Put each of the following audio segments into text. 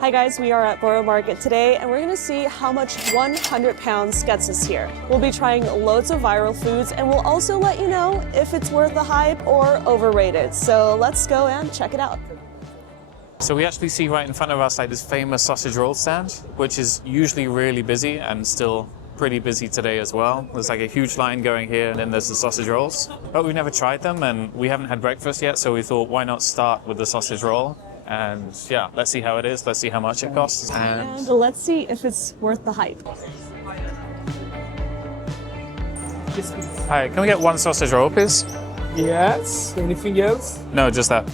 Hi guys, we are at Borough Market today and we're gonna see how much 100 pounds gets us here. We'll be trying loads of viral foods and we'll also let you know if it's worth the hype or overrated. So let's go and check it out. So we actually see right in front of us like this famous sausage roll stand, which is usually really busy and still pretty busy today as well. There's like a huge line going here and then there's the sausage rolls. But we've never tried them and we haven't had breakfast yet, so we thought why not start with the sausage roll? And yeah, let's see how it is, let's see how much it costs. And let's see if it's worth the hype. Hi, can we get one sausage roll, please? Yes. Anything else? No, just that.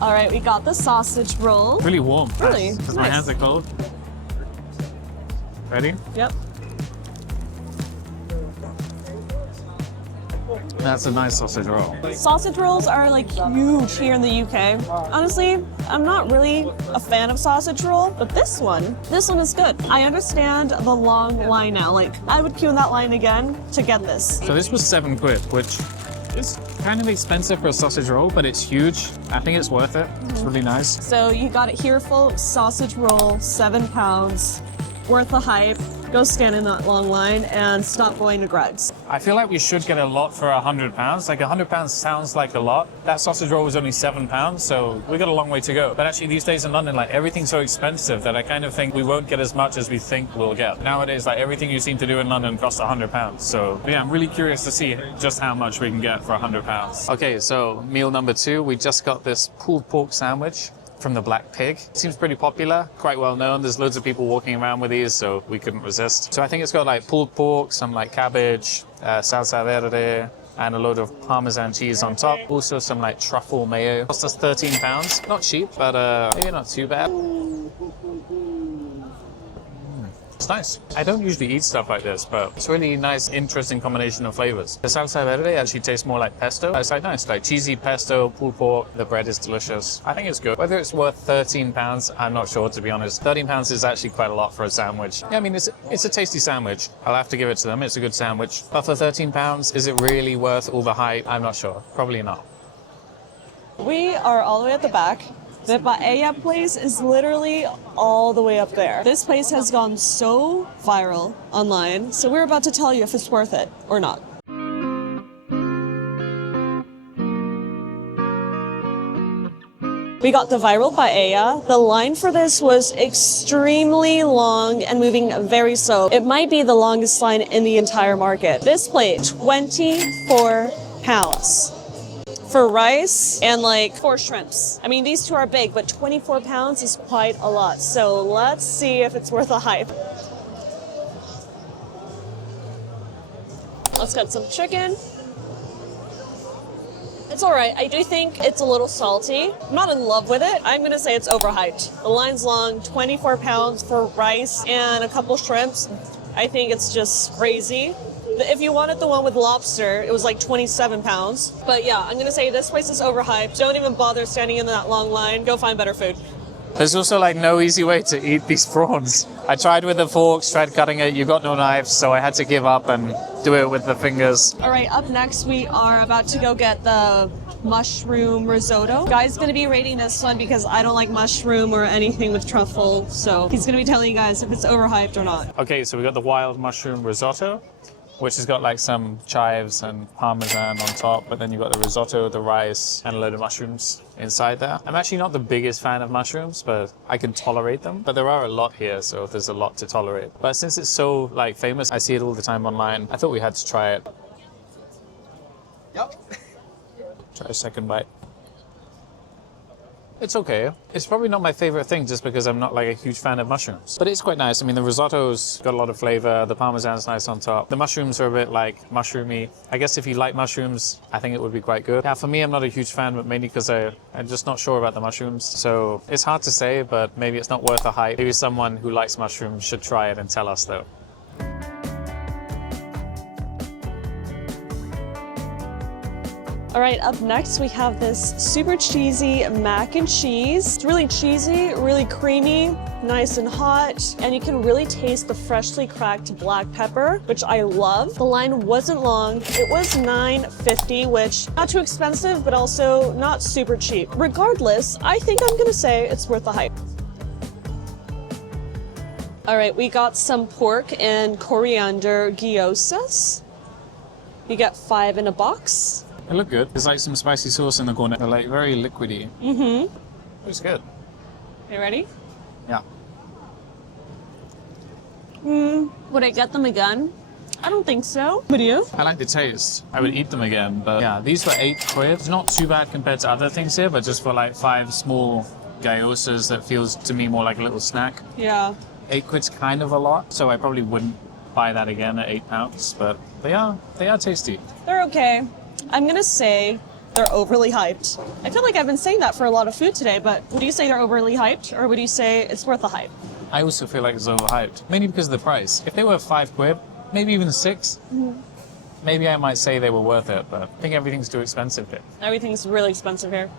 All right, we got the sausage roll. Really warm. Really? Because Nice. my hands are cold. Ready? Yep. That's a nice sausage roll. Sausage rolls are like huge here in the UK. Honestly, I'm not really a fan of sausage roll, but this one is good. I understand the long line now. Like, I would queue in that line again to get this. So this was £7, which is kind of expensive for a sausage roll, but it's huge. I think it's worth it. It's really nice. So you got it here full sausage roll, 7 pounds, worth the hype. Go stand in that long line and stop going to Greg's. I feel like we should get a lot for £100. Like £100 sounds like a lot. That sausage roll was only £7, so we got a long way to go. But actually these days in London, like everything's so expensive that I kind of think we won't get as much as we think we'll get. Nowadays, like everything you seem to do in London costs £100. So yeah, I'm really curious to see just how much we can get for £100. Okay, so meal number 2, we just got this pulled pork sandwich from the Black Pig. It seems pretty popular, quite well known. There's loads of people walking around with these, so we couldn't resist. So I think it's got like pulled pork, some like cabbage, salsa verde, and a load of Parmesan cheese on top. Also some like truffle mayo. Cost us £13. Not cheap, but maybe not too bad. It's nice. I don't usually eat stuff like this, but it's a really nice, interesting combination of flavors. The salsa verde actually tastes more like pesto. It's like nice, like cheesy pesto, pulled pork. The bread is delicious. I think it's good. Whether it's worth £13, I'm not sure, to be honest. £13 is actually quite a lot for a sandwich. Yeah, I mean, it's a tasty sandwich. I'll have to give it to them. It's a good sandwich. But for £13, is it really worth all the hype? I'm not sure. Probably not. We are all the way at the back. The paella place is literally all the way up there. This place has gone so viral online, so we're about to tell you if it's worth it or not. We got the viral paella. The line for this was extremely long and moving very slow. It might be the longest line in the entire market. This plate, 24 pounds. For rice and like 4 shrimps. I mean, these two are big, but 24 pounds is quite a lot. So let's see if it's worth the hype. Let's get some chicken. It's all right. I do think it's a little salty. I'm not in love with it. I'm gonna say it's overhyped. The line's long, 24 pounds for rice and a couple shrimps. I think it's just crazy. If you wanted the one with lobster, it was like 27 pounds. But yeah, I'm gonna say this place is overhyped. Don't even bother standing in that long line. Go find better food. There's also like no easy way to eat these prawns. I tried with the forks, tried cutting it, you got no knives, so I had to give up and do it with the fingers. All right, up next we are about to go get the mushroom risotto. Guy's gonna be rating this one because I don't like mushroom or anything with truffle, so he's gonna be telling you guys if it's overhyped or not. Okay, so we got the wild mushroom risotto, which has got like some chives and parmesan on top, but then you've got the risotto, the rice, and a load of mushrooms inside there. I'm actually not the biggest fan of mushrooms, but I can tolerate them. But there are a lot here, so there's a lot to tolerate. But since it's so like famous, I see it all the time online, I thought we had to try it. Yep. Try a second bite. It's okay. It's probably not my favorite thing just because I'm not like a huge fan of mushrooms. But it's quite nice. I mean, the risotto's got a lot of flavor. The parmesan's nice on top. The mushrooms are a bit like mushroomy. I guess if you like mushrooms, I think it would be quite good. Yeah, for me, I'm not a huge fan, but mainly because I'm just not sure about the mushrooms. So it's hard to say, but maybe it's not worth the hype. Maybe someone who likes mushrooms should try it and tell us though. All right, up next we have this super cheesy mac and cheese. It's really cheesy, really creamy, nice and hot, and you can really taste the freshly cracked black pepper, which I love. The line wasn't long. It was $9.50, which not too expensive, but also not super cheap. Regardless, I think I'm gonna say it's worth the hype. All right, we got some pork and coriander gyozas. You get 5 in a box. They look good. There's like some spicy sauce in the corner. They're like very liquidy. Mm-hmm. Looks good. You ready? Yeah. Would I get them again? I don't think so. Would you? I like the taste. I would eat them again, but yeah, these were £8. It's not too bad compared to other things here, but just for like 5 small gyozas, that feels to me more like a little snack. Yeah. £8's kind of a lot, so I probably wouldn't buy that again at £8, but they are tasty. They're okay. I'm gonna say they're overly hyped. I feel like I've been saying that for a lot of food today, but would you say they're overly hyped, or would you say it's worth the hype? I also feel like it's overhyped, mainly because of the price. If they were £5, maybe even 6, maybe I might say they were worth it, but I think everything's too expensive here. Everything's really expensive here.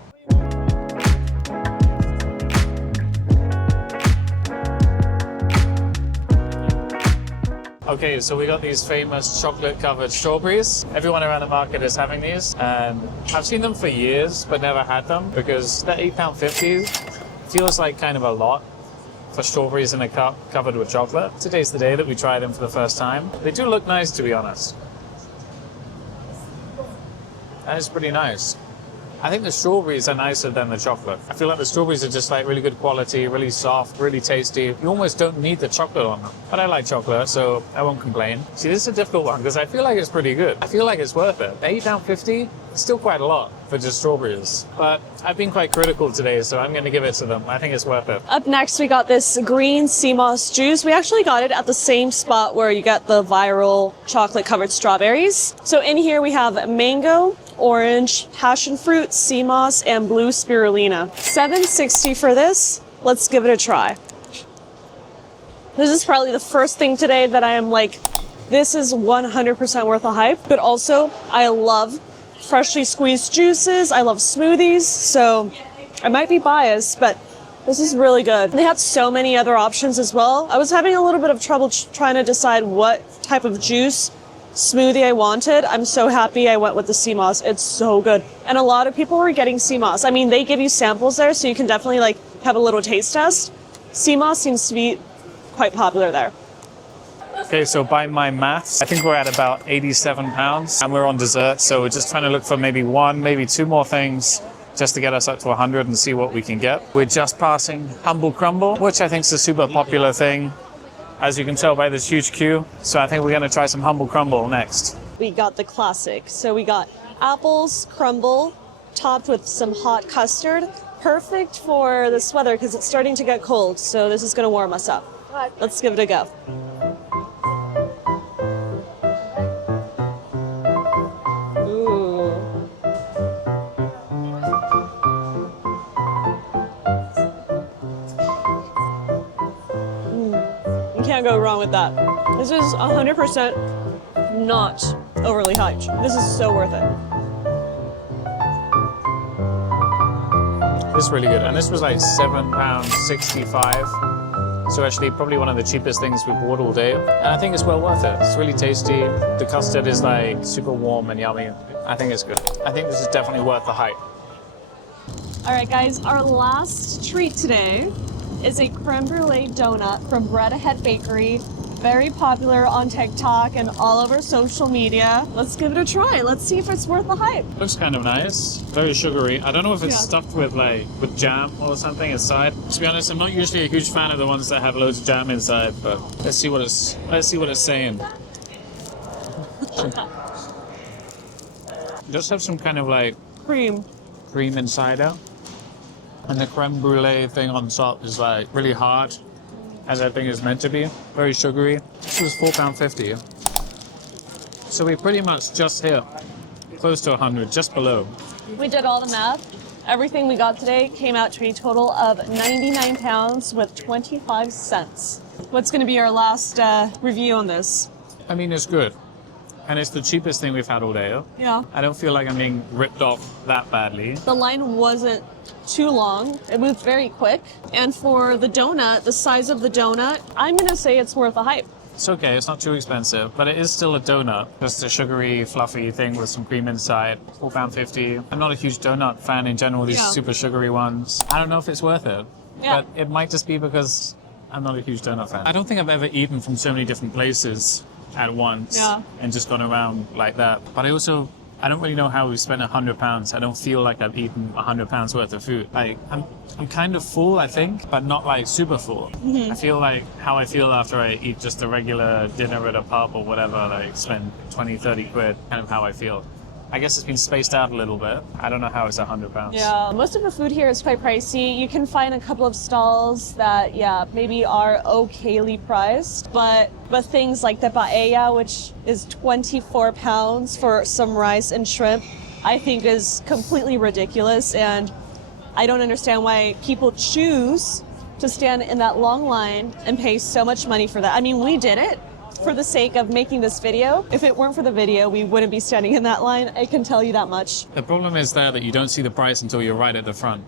Okay, so we got these famous chocolate-covered strawberries. Everyone around the market is having these, and I've seen them for years, but never had them because that £8.50 feels like kind of a lot for strawberries in a cup covered with chocolate. Today's the day that we try them for the first time. They do look nice, to be honest. That is pretty nice. I think the strawberries are nicer than the chocolate. I feel like the strawberries are just like really good quality, really soft, really tasty. You almost don't need the chocolate on them. But I like chocolate, so I won't complain. See, this is a difficult one because I feel like it's pretty good. I feel like it's worth it. £8.50, still quite a lot for just strawberries. But I've been quite critical today, so I'm going to give it to them. I think it's worth it. Up next, we got this green sea moss juice. We actually got it at the same spot where you get the viral chocolate-covered strawberries. So in here we have mango, orange, passion fruit, sea moss, and blue spirulina. $7.60 for this. Let's give it a try. This is probably the first thing today that I am like, this is 100% worth the hype. But also, I love freshly squeezed juices. I love smoothies, so I might be biased, but this is really good. They had so many other options as well. I was having a little bit of trouble trying to decide what type of juice smoothie I wanted. I'm so happy I went with the sea moss. It's so good. And a lot of people were getting sea moss. I mean, they give you samples there, so you can definitely like have a little taste test. Sea moss seems to be quite popular there. Okay, so by my maths, I think we're at about £87 and we're on dessert. So we're just trying to look for maybe 1, maybe 2 more things just to get us up to 100 and see what we can get. We're just passing Humble Crumble, which I think is a super popular thing, as you can tell by this huge queue. So I think we're going to try some Humble Crumble next. We got the classic. So we got apples crumble topped with some hot custard. Perfect for this weather because it's starting to get cold. So this is going to warm us up. Let's give it a go. Can't go wrong with that. This is 100% not overly hyped. This is so worth it. This is really good. And this was like £7.65. So actually probably one of the cheapest things we bought all day. And I think it's well worth it. It's really tasty. The custard is like super warm and yummy. I think it's good. I think this is definitely worth the hype. All right, guys, our last treat today is a creme brulee donut from Bread Ahead Bakery. Very popular on TikTok and all over social media. Let's give it a try. Let's see if it's worth the hype. Looks kind of nice. Very sugary. I don't know if it's stuffed with jam or something inside. To be honest, I'm not usually a huge fan of the ones that have loads of jam inside, but let's see what it's saying. Just have some kind of like cream inside out. And the creme brulee thing on top is like really hard, as I think is meant to be. Very sugary. This was £4.50. So we pretty much just hit close to 100, just below. We did all the math. Everything we got today came out to a total of £99 with 25 cents. What's going to be our last review on this? I mean, it's good. and it's the cheapest thing we've had all day. Yeah. I don't feel like I'm being ripped off that badly. The line wasn't too long. It moved very quick. And for the donut, the size of the donut, I'm gonna say it's worth a hype. It's okay, it's not too expensive, but it is still a donut. Just a sugary, fluffy thing with some cream inside. £4.50. I'm not a huge donut fan in general, these super sugary ones. I don't know if it's worth it, but it might just be because I'm not a huge donut fan. I don't think I've ever eaten from so many different places at once and just gone around like that. But I don't really know how we've spent £100. I don't feel like I've eaten £100 worth of food. Like, I'm kind of full, I think, but not like super full. I feel like how I feel after I eat just a regular dinner at a pub or whatever, like spend 20, 30 quid, kind of how I feel. I guess it's been spaced out a little bit. I don't know how it's £100. Yeah, most of the food here is quite pricey. You can find a couple of stalls that, maybe are okayly priced, but things like the paella, which is £24 for some rice and shrimp, I think is completely ridiculous, and I don't understand why people choose to stand in that long line and pay so much money for that. I mean, we did it for the sake of making this video. If it weren't for the video, we wouldn't be standing in that line. I can tell you that much. The problem is there that you don't see the price until you're right at the front.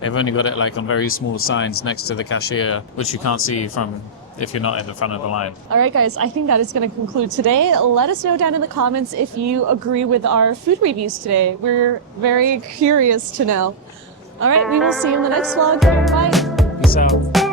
They've only got it like on very small signs next to the cashier, which you can't see from if you're not at the front of the line. All right, guys, I think that is going to conclude today. Let us know down in the comments if you agree with our food reviews today. We're very curious to know. All right, we will see you in the next vlog. Bye. Peace out.